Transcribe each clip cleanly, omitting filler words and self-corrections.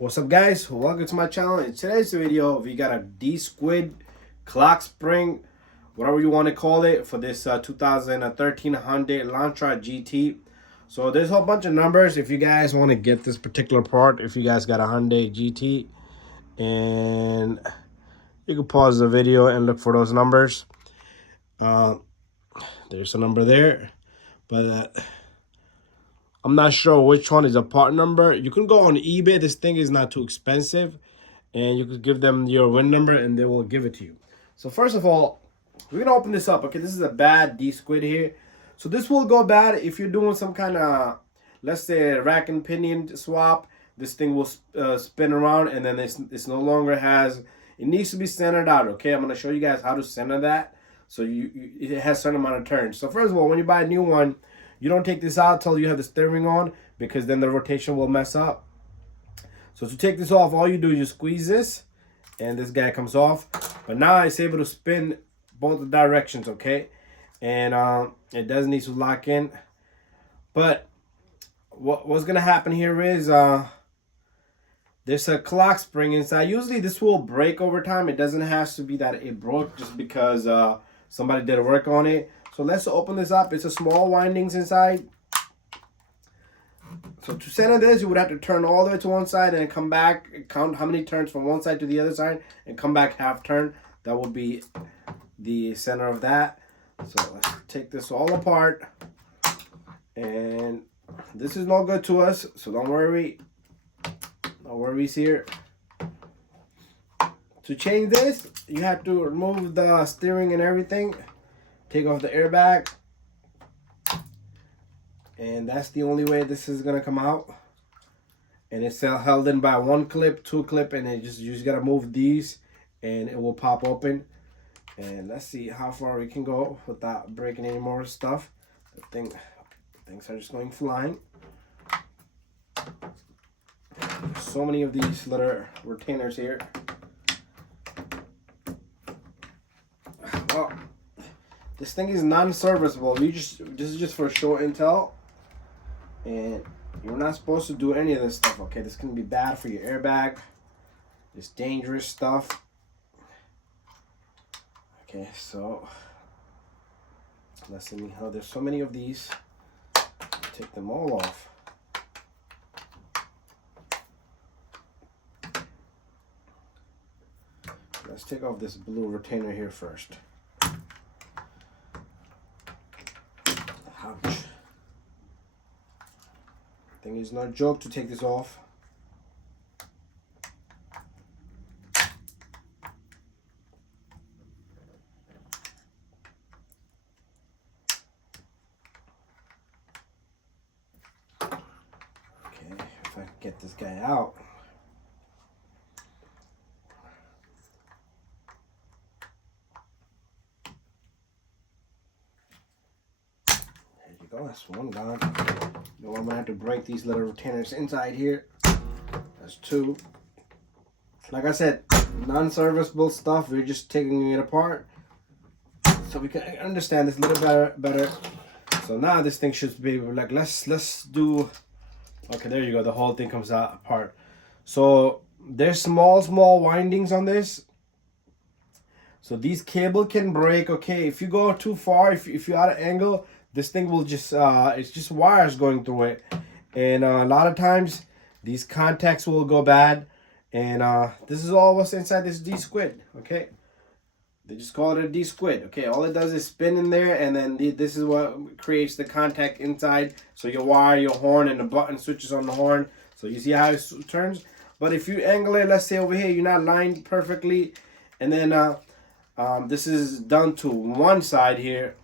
What's up, guys? Welcome to my channel. In today's video, we got a D-Squid clock spring, whatever you want to call it, for this 2013 Hyundai Elantra GT. So there's a whole bunch of numbers if you guys want to get this particular part. If you guys got a Hyundai GT, and you can pause the video and look for those numbers. There's a number there, but I'm not sure which one is a part number. You can go on eBay. This thing is not too expensive, and you could give them your VIN number and they will give it to you. So first of all, we're gonna open this up. Okay, this is a bad D-Squid here. So this will go bad if you're doing some kind of, let's say, rack and pinion swap. This thing will spin around, and then it's no longer has. It needs to be centered out. Okay, I'm gonna show you guys how to center that. So it has a certain amount of turns. So first of all, when you buy a new one, you don't take this out till you have the steering on, because then the rotation will mess up. So to take this off, all you do is you squeeze this, and this guy comes off. But now it's able to spin both directions, okay? And it does need to lock in. But what's gonna happen here is there's a clock spring inside. Usually this will break over time. It doesn't have to be that it broke just because somebody did work on it. So let's open this up. It's a small windings inside. So to center this, you would have to turn all the way to one side and come back, count how many turns from one side to the other side, and come back half turn. That will be the center of that. So let's take this all apart. And this is no good to us, so don't worry. No worries here. To change this, you have to remove the steering and everything. Take off the airbag. And that's the only way this is gonna come out. And it's held in by one clip, two clip, and you just gotta move these and it will pop open. And let's see how far we can go without breaking any more stuff. Things are just going flying. So many of these little retainers here. Well, this thing is non-serviceable. This is just for show and tell, and you're not supposed to do any of this stuff. Okay, this can be bad for your airbag. It's dangerous stuff. Okay, so let's see how there's so many of these. Take them all off. Let's take off this blue retainer here first. Ouch. Thing is no joke to take this off. Okay, if I can get this guy out. Go, that's one gone. No, I'm gonna have to break these little retainers inside here. That's two. Like I said, non-serviceable stuff. We're just taking it apart so we can understand this a little better. So now this thing should be like, let's do. Okay, there you go. The whole thing comes out apart. So there's small windings on this. So these cable can break. Okay, if you go too far, if you're out of angle, this thing will just, it's just wires going through it. And a lot of times, these contacts will go bad. And this is all what's inside this D-Squid, okay? They just call it a D-Squid, okay? All it does is spin in there, and then this is what creates the contact inside. So you wire your horn and the button switches on the horn. So you see how it turns? But if you angle it, let's say over here, you're not lined perfectly. And then this is done to one side here.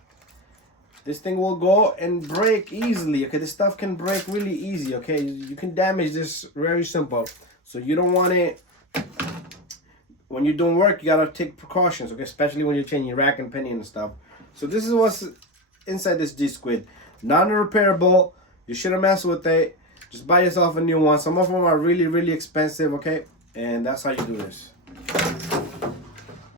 This thing will go and break easily. Okay, this stuff can break really easy. Okay, you can damage this very simple. So you don't want it, when you're doing work, you gotta take precautions. Okay, especially when you're changing rack and pinion and stuff. So this is what's inside this D-Squid. Non-repairable. You shouldn't mess with it. Just buy yourself a new one. Some of them are really expensive. Okay, and that's how you do this.